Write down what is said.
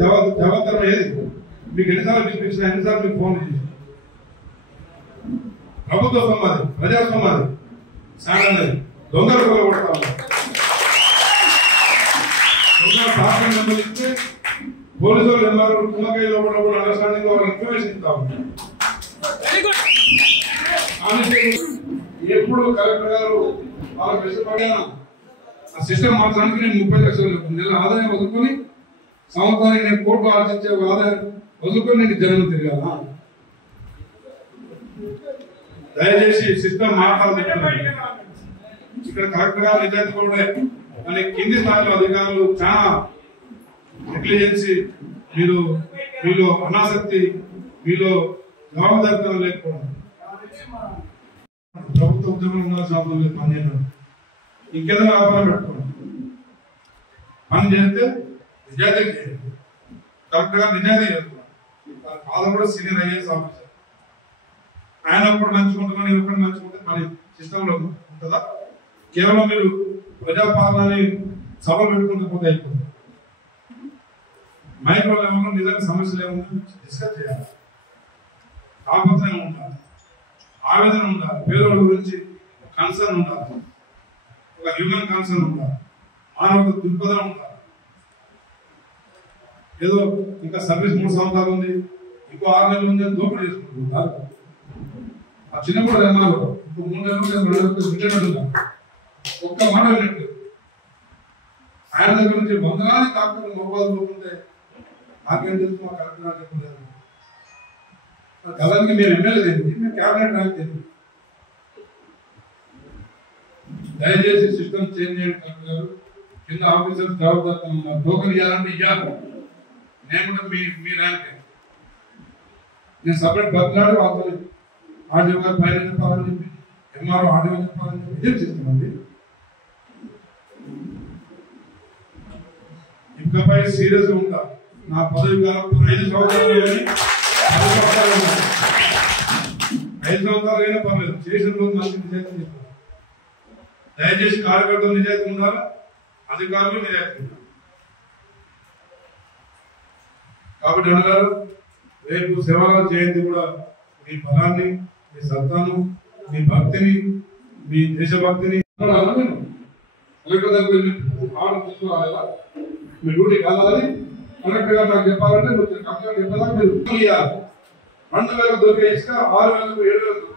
జవాబుదారం ఏది? మీకు ఎన్నిసార్లు పిలిపించినా ఎన్నిసార్లు మీకు ఫోన్ చేసి ప్రభుత్వ సొమ్మాది, ప్రజా సొమ్మాది, సాగన్నది దొంగలు కొలగొడతా దొంగల పార్టీ నెంబర్ ఇస్తే పోలీసు వాళ్ళు నెంబర్ కుమ్మకాయ లోపల అండర్స్టాండింగ్ వాళ్ళకి ఇన్ఫర్మేషన్ ఇస్తా ఉంటారు. ఎప్పుడు కలెక్టర్ గారు వాళ్ళకి కష్టపడ్డాను ఆ సిస్టమ్ మార్చడానికి నేను 30 లక్షలు నెల ఆదాయం వదులుకొని సంవత్సరానికి నేను కోట్లు ఆర్జించే ఆదాయం వదులుకొని నేను జనం తిరగాల. దయచేసి సిస్టమ్ మార్చాలి. ఇక్కడ కలెక్టర్ గారు నిజాయితీ కూడా కానీ కింది స్థాయిలో అధికారులు చాలా నెగ్లిజెన్సీ, మీలో అనాసక్తి, మీలో జవాబుదారితనం లేకపోవడం. ప్రభుత్వ ఉద్యోగం ఉన్న శాతం మీరు పనిచేయడం, ఇంకేదైనా వ్యాపారం పెట్టుకోండి. పని చేస్తే నిజాయితీ చేయండి. కరెక్ట్ గా నిజాయితీ చేస్తున్నాం. ఫాదర్ కూడా సీనియర్ ఐఏఎస్ ఆఫీసర్. ఆయన ఒకటి మంచుకుంటున్నా, నేను ఒకటి మంచుకుంటే మన సిస్టంలో ఉంటుందా? కేవలం మీరు ప్రజాపాలనని సభ పెట్టుకుంటూ పోతే అయిపోతుంది. మైక్రో లెవెల్లో నిజంగా సమస్యలు ఏముందో డిస్కస్ చేయాలి. తాపత్రయం ఉండాలి, ఆవేదన ఉండాలి, పేదోళ్ళ గురించి కన్సర్న్ ఉండాలి, ఒక హ్యూమన్ కన్సర్న్ ఉండాలి, మానవ దృక్పథం ఉండాలి. ఏదో ఇంకా సర్వీస్ 3 సంవత్సరాలు ఉంది, ఇంకో 6 నెలలు ఉంది అని దోపిడీ చేసుకుంటున్నారు. ఆ చిన్న కూడా ఏమన్నారు ఇంకో 3 నెలలు వింటున్నట్టు ఒక్క మాట విన్నట్టు ఆయన దగ్గర నుంచి వందలాది డాక్టర్లు మొబైల్ పోతుంటే నాకేం తెలుసు, మా కలెక్టర్ నాకు చెప్పలేదు. కలర్కి మేము ఎమ్మెల్యే తెలియదు, మేము క్యాబినెట్ నాకు తెలియదు. దయచేసి సిస్టమ్ చేంజ్ చేయండి కలెక్టర్ గారు. కింద ఆఫీసర్ జవాబుదారితనం టోకెన్ ఇవ్వాలంటే ఇవ్వాలి. నేను కూడా మీ ర్యాంక్ నేను సపరేట్ బతలాడి వాళ్ళతో ఆర్డీఓ గారు పైన చెప్పాలని చెప్పి, ఎంఆర్ఓ ఆర్డీఓ చెప్పాలని చెప్పి ఇదే చేస్తామండి. ఇంకపై సీరియస్ గా ఉంటా. నా పదవి కాలం 5 సంవత్సరాలు కానీ 5 సంవత్సరాలు అయినా పర్లేదు, చేసిన రోజు మంచి నిజాయితీ చెప్పాలి. దయచేసి కార్యకర్తలు నిజాయితీ ఉండాలా, అధికారులు నిజాయితీ ఉండాలి. కాబట్టి అన్నారు రేపు శివరాల జయంతి కూడా మీ బలాన్ని, మీ సత్తాను, మీ భక్తిని, మీ దేశభక్తిని మీ డ్యూటీ కావాలి. కలెక్టర్ గారు నాకు చెప్పాలంటే నువ్వు చెప్పదా మీరు 2000 దొరికే ఇసుక 6000 7,000